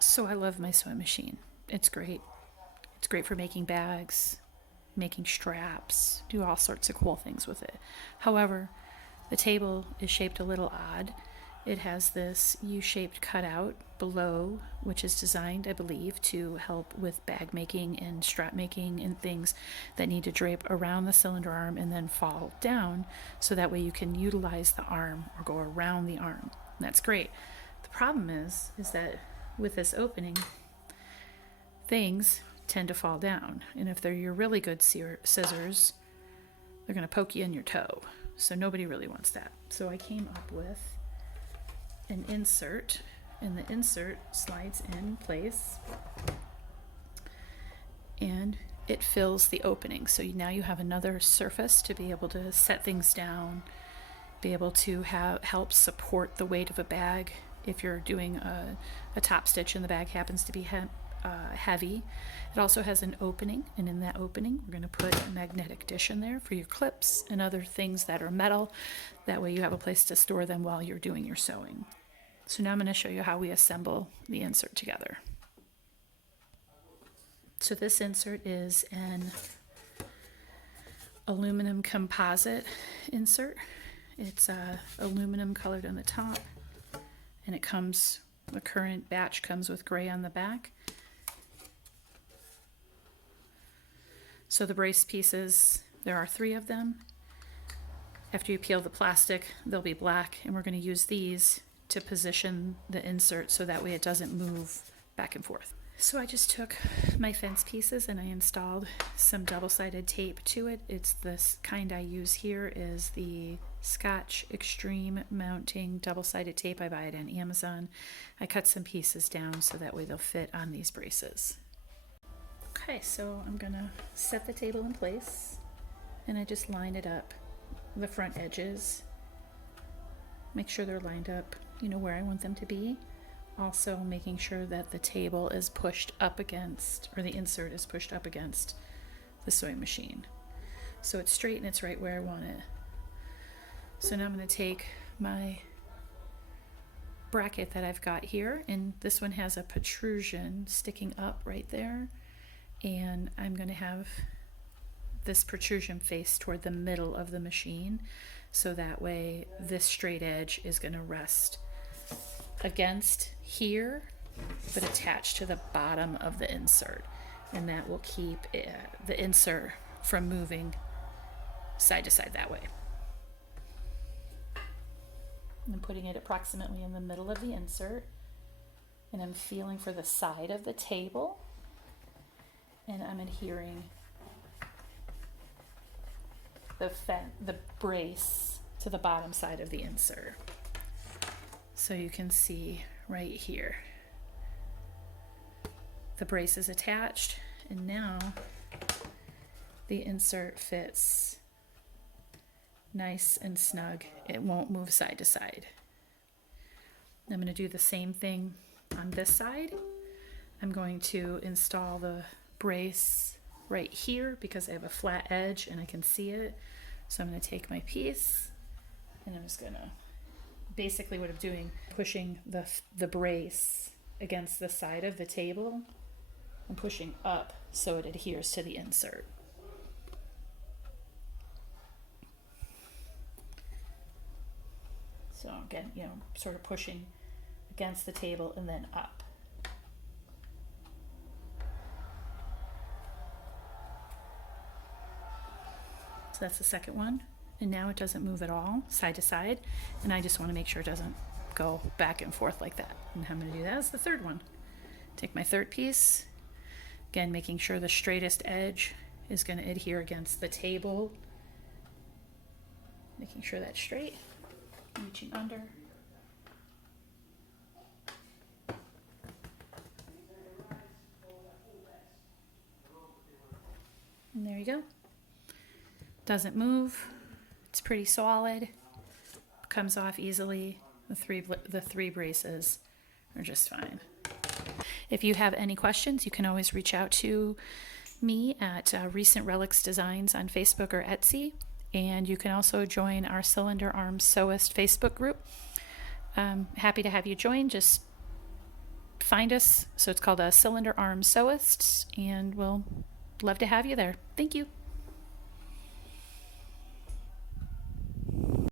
So I love my sewing machine. It's great. It's great for making bags, making straps, do all sorts of cool things with it. However, the table is shaped a little odd. It has this U-shaped cutout below, which is designed, I believe, to help with bag making and strap making and things that need to drape around the cylinder arm and then fall down, so that way you can utilize the arm or go around the arm. And that's great. The problem is that with this opening, things tend to fall down, and if they're your really good scissors, they're going to poke you in your toe. So nobody really wants that. So I came up with an insert, and the insert slides in place and it fills the opening. So now you have another surface to be able to set things down, be able to help support the weight of a bag. If you're doing a top stitch and the bag happens to be heavy. It also has an opening, and in that opening we're going to put a magnetic dish in there for your clips and other things that are metal. That way you have a place to store them while you're doing your sewing. So now I'm going to show you how we assemble the insert together. So this insert is an aluminum composite insert. It's aluminum colored on the top, and it comes, the current batch comes with gray on the back. So the brace pieces, there are 3 of them. After you peel the plastic, they'll be black, and we're going to use these to position the insert so that way it doesn't move back and forth. So I just took my fence pieces and I installed some double-sided tape to it. It's this kind I use here is the Scotch Extreme Mounting double-sided tape. I buy it on Amazon. I cut some pieces down so that way they'll fit on these braces. Okay, so I'm gonna set the table in place, and I just line it up, the front edges, make sure they're lined up, where I want them to be. Also making sure that the table is pushed up against, or the insert is pushed up against the sewing machine. So it's straight and it's right where I want it. So now I'm going to take my bracket that I've got here, and this one has a protrusion sticking up right there, and I'm going to have this protrusion face toward the middle of the machine, so that way this straight edge is going to rest against here but attached to the bottom of the insert, and that will keep the insert from moving side to side that way. I'm putting it approximately in the middle of the insert, and I'm feeling for the side of the table, and I'm adhering the brace to the bottom side of the insert. So you can see right here, the brace is attached, and now the insert fits nice and snug. It won't move side to side. I'm going to do the same thing on this side. I'm going to install the brace right here because I have a flat edge and I can see it. So I'm going to take my piece and I'm just going to, basically what I'm doing, pushing the brace against the side of the table and pushing up so it adheres to the insert. So again, sort of pushing against the table and then up. So that's the second one. And now it doesn't move at all, side to side. And I just want to make sure it doesn't go back and forth like that. And how I'm going to do that is the third one. Take my third piece. Again, making sure the straightest edge is going to adhere against the table. Making sure that's straight. Reaching under. And there you go. Doesn't move. It's pretty solid. Comes off easily. The three braces are just fine. If you have any questions, you can always reach out to me at Recent Relics Designs on Facebook or Etsy. And you can also join our Cylinder Arms Sewist Facebook group. Happy to have you join. Just find us. So it's called a Cylinder Arm Sewists, and we'll love to have you there. Thank you.